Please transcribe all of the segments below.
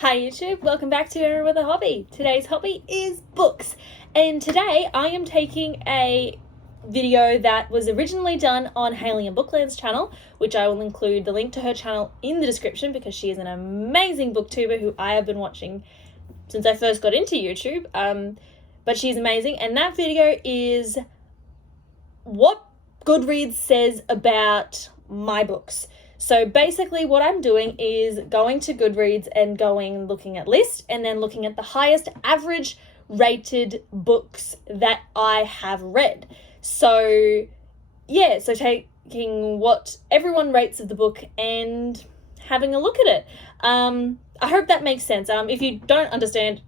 Hi YouTube, welcome back to Erin with a Hobby. Today's hobby is books, and today I am taking a video that was originally done on Hayley and Bookland's channel, which I will include the link to her channel in the description because she is an amazing booktuber who I have been watching since I first got into YouTube. But she's amazing, and that video is what Goodreads says about my books. So basically what I'm doing is going to Goodreads and looking at lists and then looking at the highest average rated books that I have read. So yeah, so taking what everyone rates of the book and having a look at it. I hope that makes sense. If you don't understand,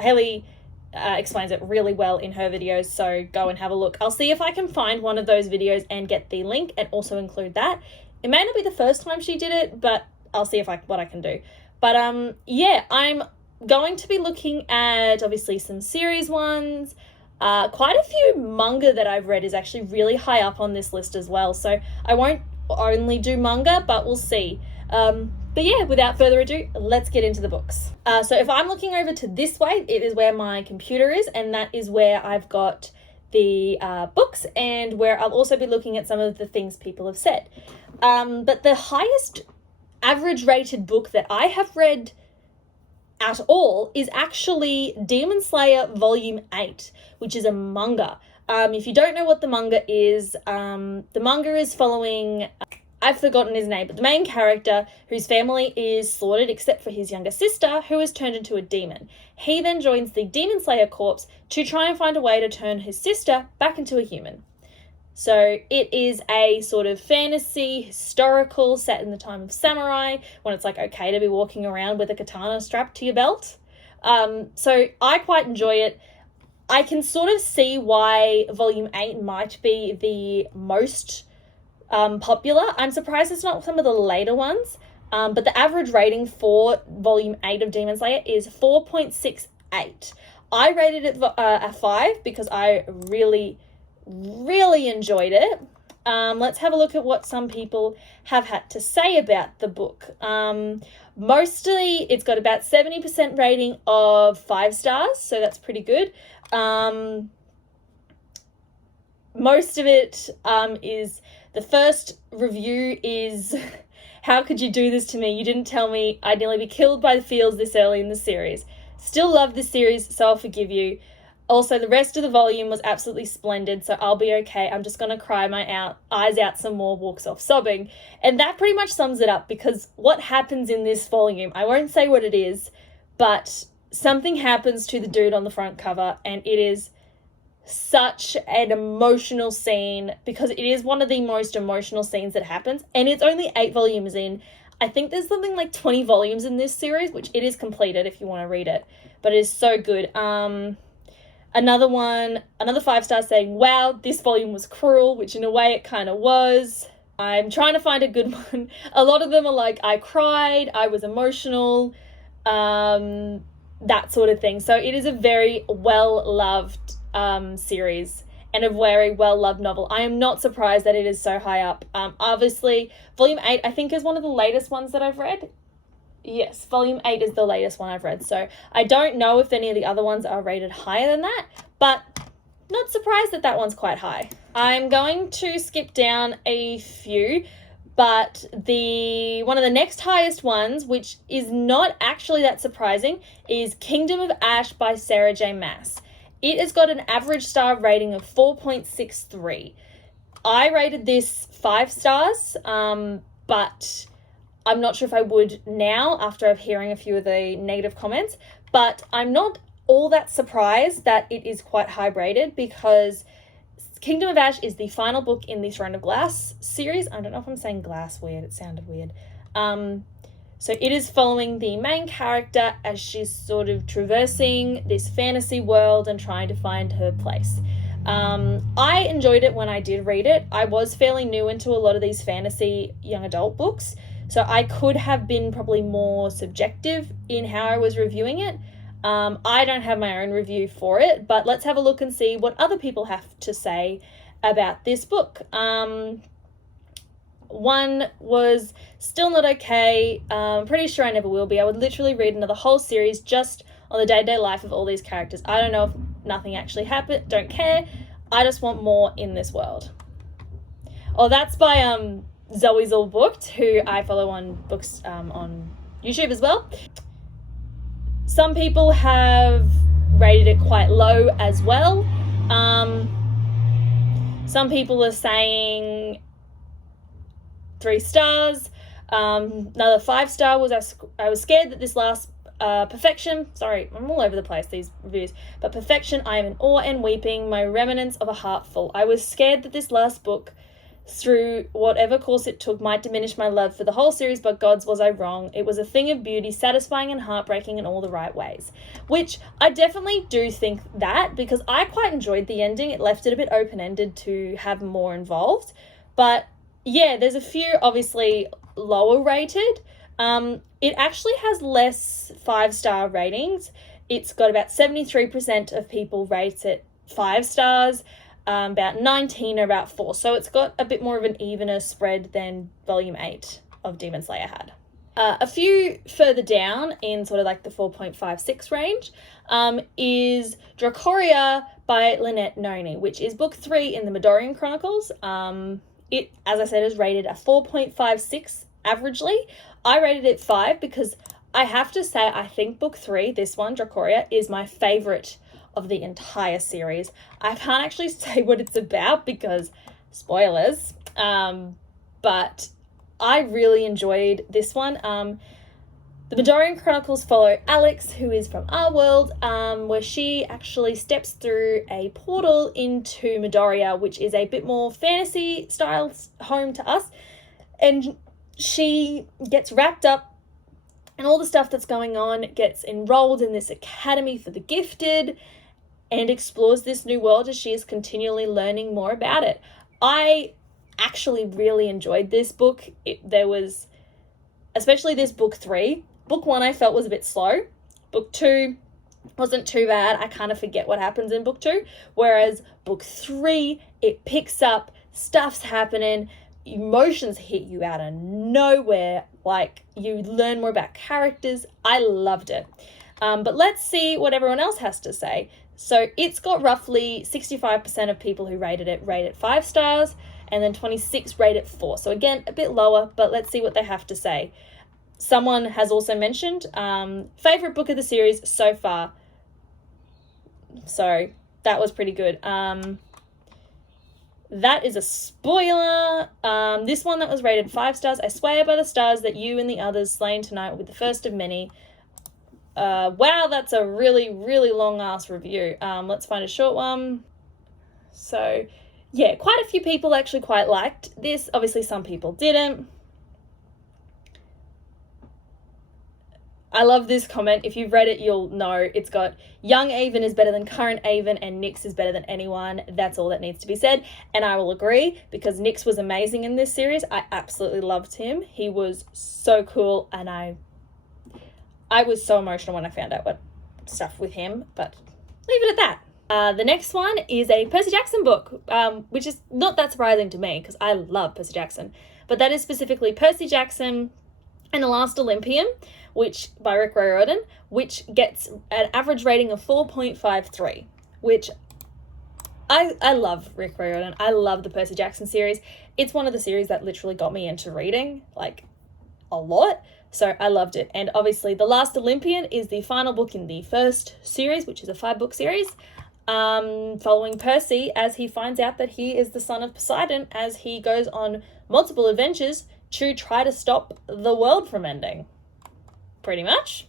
Hayley explains it really well in her videos, so go and have a look. I'll see if I can find one of those videos and get the link and also include that. It may not be the first time she did it, but I'll see what I can do. But yeah, I'm going to be looking at obviously some series ones. Quite a few manga that I've read is actually really high up on this list as well. So I won't only do manga, but we'll see. But yeah, without further ado, let's get into the books. So if I'm looking over to this way, it is where my computer is, and that is where I've got the books and where I'll also be looking at some of the things people have said. But the highest average rated book that I have read at all is actually Demon Slayer Volume 8, which is a manga. If you don't know what the manga is following, I've forgotten his name, but the main character whose family is slaughtered except for his younger sister, who is turned into a demon. He then joins the Demon Slayer Corps to try and find a way to turn his sister back into a human. So it is a sort of fantasy, historical, set in the time of samurai, when it's like okay to be walking around with a katana strapped to your belt. So I quite enjoy it. I can sort of see why Volume 8 might be the most popular. I'm surprised it's not some of the later ones. But the average rating for Volume 8 of Demon Slayer is 4.68. I rated it a 5 because I really enjoyed it. Let's have a look at what some people have had to say about the book. Mostly it's got about 70% rating of 5 stars, so that's pretty good. Most of it is, the first review is, how could you do this to me? You didn't tell me I'd nearly be killed by the feels this early in the series. Still love this series, so I'll forgive you. Also, the rest of the volume was absolutely splendid, so I'll be okay. I'm just going to cry my eyes out some more, walks off sobbing. And that pretty much sums it up, because what happens in this volume, I won't say what it is, but something happens to the dude on the front cover, and it is such an emotional scene, because it is one of the most emotional scenes that happens, and it's only 8 volumes in. I think there's something like 20 volumes in this series, which it is completed if you want to read it, but it is so good. Another 5 stars saying, wow, this volume was cruel, which in a way it kind of was. I'm trying to find a good one. A lot of them are like, I cried, I was emotional, that sort of thing. So it is a very well-loved series and a very well-loved novel. I am not surprised that it is so high up. Obviously, Volume 8, I think, is one of the latest ones that I've read. Yes, Volume 8 is the latest one I've read. So I don't know if any of the other ones are rated higher than that, but not surprised that one's quite high. I'm going to skip down a few, but one of the next highest ones, which is not actually that surprising, is Kingdom of Ash by Sarah J. Maas. It has got an average star rating of 4.63. I rated this 5 stars, but I'm not sure if I would now after hearing a few of the negative comments, but I'm not all that surprised that it is quite high rated, because Kingdom of Ash is the final book in the Throne of Glass series. I don't know if I'm saying glass weird, it sounded weird. So it is following the main character as she's sort of traversing this fantasy world and trying to find her place. I enjoyed it when I did read it. I was fairly new into a lot of these fantasy young adult books, so I could have been probably more subjective in how I was reviewing it. I don't have my own review for it, but let's have a look and see what other people have to say about this book. 1 was still not okay. Pretty sure I never will be. I would literally read another whole series just on the day-to-day life of all these characters. I don't know if nothing actually happened. Don't care. I just want more in this world. Oh, that's by Zoe's All Booked, who I follow on books on YouTube as well. Some people have rated it quite low as well. Some people are saying 3 stars. Another 5-star was I was scared that this last Perfection. Sorry, I'm all over the place, these reviews. But Perfection, I am in awe and weeping, my remnants of a heart full. I was scared that this last book, through whatever course it took, might diminish my love for the whole series, but gods was I wrong. It was a thing of beauty, satisfying and heartbreaking in all the right ways. Which I definitely do think that, because I quite enjoyed the ending. It left it a bit open-ended to have more involved. But yeah, there's a few obviously lower rated. It actually has less 5-star ratings. It's got about 73% of people rate it 5 stars. About 19 are about 4. So it's got a bit more of an evener spread than Volume 8 of Demon Slayer had. A few further down in sort of like the 4.56 range is Dracoria by Lynette Noni, which is book 3 in the Midoriyan Chronicles. It, as I said, is rated a 4.56 averagely. I rated it 5 because I have to say I think book 3, this one, Dracoria, is my favourite of the entire series. I can't actually say what it's about because spoilers, but I really enjoyed this one. The Midoriyan Chronicles follow Alex, who is from our world, where she actually steps through a portal into Midoriya, which is a bit more fantasy style home to us, and she gets wrapped up in all the stuff that's going on, gets enrolled in this academy for the gifted, and explores this new world as she is continually learning more about it. I actually really enjoyed this book. There was, especially this book 3. Book 1 I felt was a bit slow. Book 2 wasn't too bad. I kind of forget what happens in book 2. Whereas book 3, it picks up, stuff's happening, emotions hit you out of nowhere. Like, you learn more about characters. I loved it. But let's see what everyone else has to say. So it's got roughly 65% of people who rate it 5 stars, and then 26 rate it 4. So again, a bit lower, but let's see what they have to say. Someone has also mentioned favorite book of the series so far. So that was pretty good. That is a spoiler. This one that was rated 5 stars. I swear by the stars that you and the others slain tonight will be the first of many. Wow, that's a really, really long ass review. Let's find a short one. So yeah, quite a few people actually quite liked this. Obviously some people didn't. I love this comment. If you've read it, you'll know. It's got young Avon is better than current Avon and Nyx is better than anyone. That's all that needs to be said. And I will agree, because Nyx was amazing in this series. I absolutely loved him. He was so cool, and I was so emotional when I found out what stuff with him, but leave it at that. The next one is a Percy Jackson book, which is not that surprising to me because I love Percy Jackson. But that is specifically Percy Jackson and the Last Olympian, which by Rick Riordan, which gets an average rating of 4.53, which I love Rick Riordan. I love the Percy Jackson series. It's one of the series that literally got me into reading, like, a lot. So I loved it. And obviously The Last Olympian is the final book in the first series, which is a 5-book series, following Percy as he finds out that he is the son of Poseidon, as he goes on multiple adventures to try to stop the world from ending, pretty much.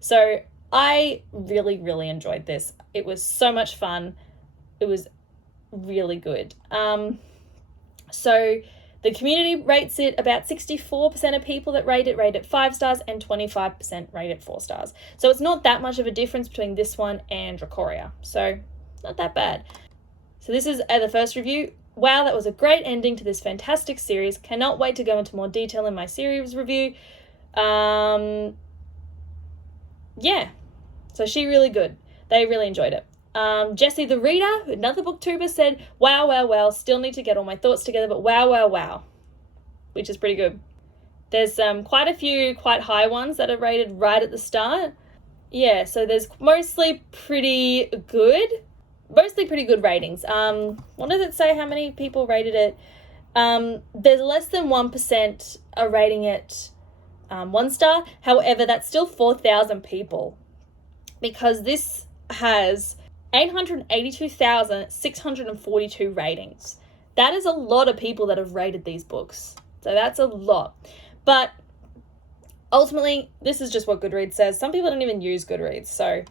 So I really, really enjoyed this. It was so much fun. It was really good. So the community rates it, about 64% of people that rate it 5 stars, and 25% rate it 4 stars. So it's not that much of a difference between this one and Dracoria. So not that bad. So this is the first review. Wow, that was a great ending to this fantastic series. Cannot wait to go into more detail in my series review. Yeah. So she really good. They really enjoyed it. Jessie the Reader, another booktuber, said, wow, wow, wow, still need to get all my thoughts together, but wow, wow, wow. which is pretty good. There's quite a few quite high ones that are rated right at the start. Yeah, so there's mostly pretty good ratings. What does it say how many people rated it? There's less than 1% are rating it 1 star. However, that's still 4,000 people, because this has 882,642 ratings. That is a lot of people that have rated these books. So that's a lot. But ultimately, this is just what Goodreads says. Some people don't even use Goodreads. So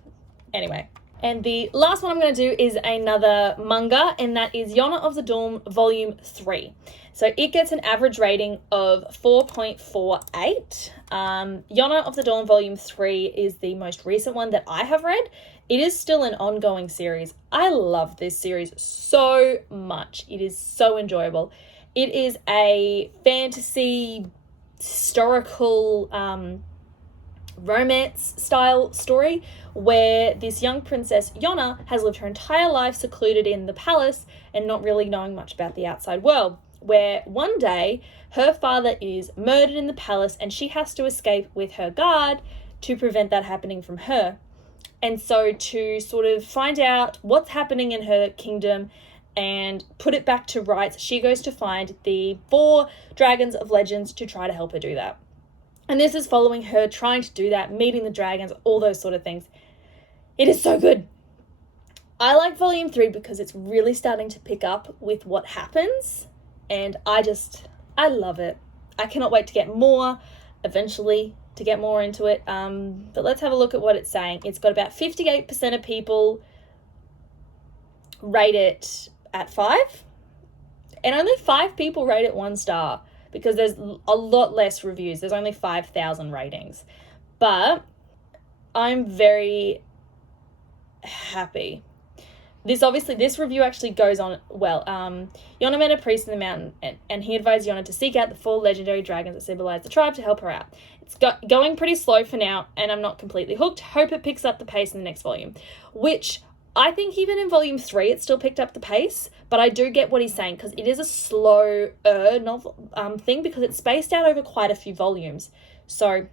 anyway. And the last one I'm going to do is another manga, and that is Yona of the Dawn Volume 3. So it gets an average rating of 4.48. Yona of the Dawn Volume 3 is the most recent one that I have read. It is still an ongoing series. I love this series so much. It is so enjoyable. It is a fantasy, historical, romance style story where this young princess Yona has lived her entire life secluded in the palace and not really knowing much about the outside world, where one day her father is murdered in the palace and she has to escape with her guard to prevent that happening from her. And so to sort of find out what's happening in her kingdom and put it back to rights, she goes to find the 4 dragons of legends to try to help her do that. And this is following her trying to do that, meeting the dragons, all those sort of things. It is so good. I like Volume 3 because it's really starting to pick up with what happens. And I love it. I cannot wait to get more, eventually, to get more into it. But let's have a look at what it's saying. It's got about 58% of people rate it at 5. And only 5 people rate it 1 star. Because there's a lot less reviews. There's only 5,000 ratings. But I'm very happy. This review actually goes on well. Yona met a priest in the mountain, and he advised Yona to seek out the 4 legendary dragons that symbolize the tribe to help her out. It's going pretty slow for now, and I'm not completely hooked. Hope it picks up the pace in the next volume, which I think even in Volume 3, it still picked up the pace, but I do get what he's saying, because it is a slower novel thing, because it's spaced out over quite a few volumes. So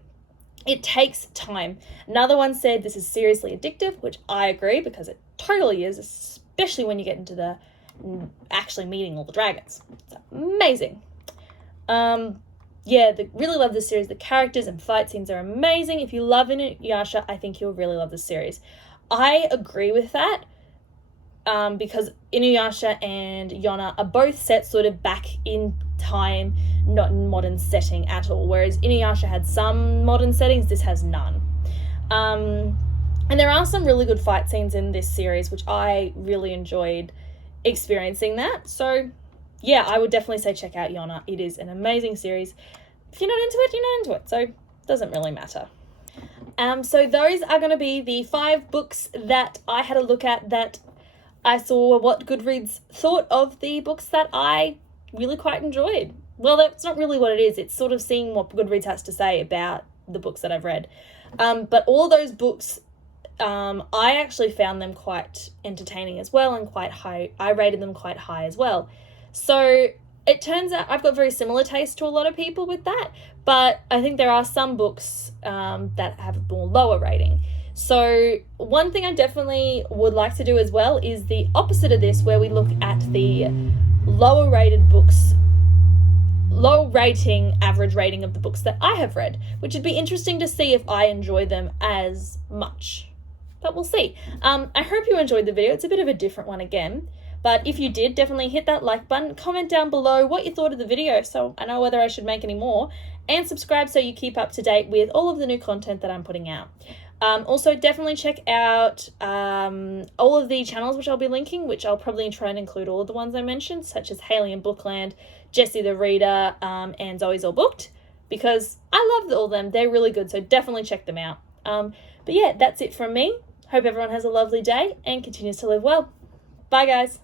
it takes time. Another one said this is seriously addictive, which I agree, because it totally is, especially when you get into the actually meeting all the dragons. It's amazing. Really love this series. The characters and fight scenes are amazing. If you love Inuyasha, I think you'll really love this series. I agree with that, because Inuyasha and Yona are both set sort of back in time, not in modern setting at all, whereas Inuyasha had some modern settings, this has none. And there are some really good fight scenes in this series, which I really enjoyed experiencing that. So yeah, I would definitely say check out Yona. It is an amazing series. If you're not into it, you're not into it, so it doesn't really matter. So those are going to be the 5 books that I had a look at, that I saw what Goodreads thought of the books that I really quite enjoyed. Well, that's not really what it is. It's sort of seeing what Goodreads has to say about the books that I've read. But all those books, I actually found them quite entertaining as well, and quite high. I rated them quite high as well. So it turns out I've got very similar taste to a lot of people with that, but I think there are some books that have a more lower rating. So one thing I definitely would like to do as well is the opposite of this, where we look at the lower rated books, low rating, average rating of the books that I have read, which would be interesting to see if I enjoy them as much. But we'll see. I hope you enjoyed the video. It's a bit of a different one again. But if you did, definitely hit that like button, comment down below what you thought of the video so I know whether I should make any more, and subscribe so you keep up to date with all of the new content that I'm putting out. Also, definitely check out all of the channels which I'll be linking, which I'll probably try and include all of the ones I mentioned, such as Haley and Bookland, Jessie the Reader, and Zoe's All Booked, because I love all of them. They're really good, so definitely check them out. But yeah, that's it from me. Hope everyone has a lovely day and continues to live well. Bye, guys.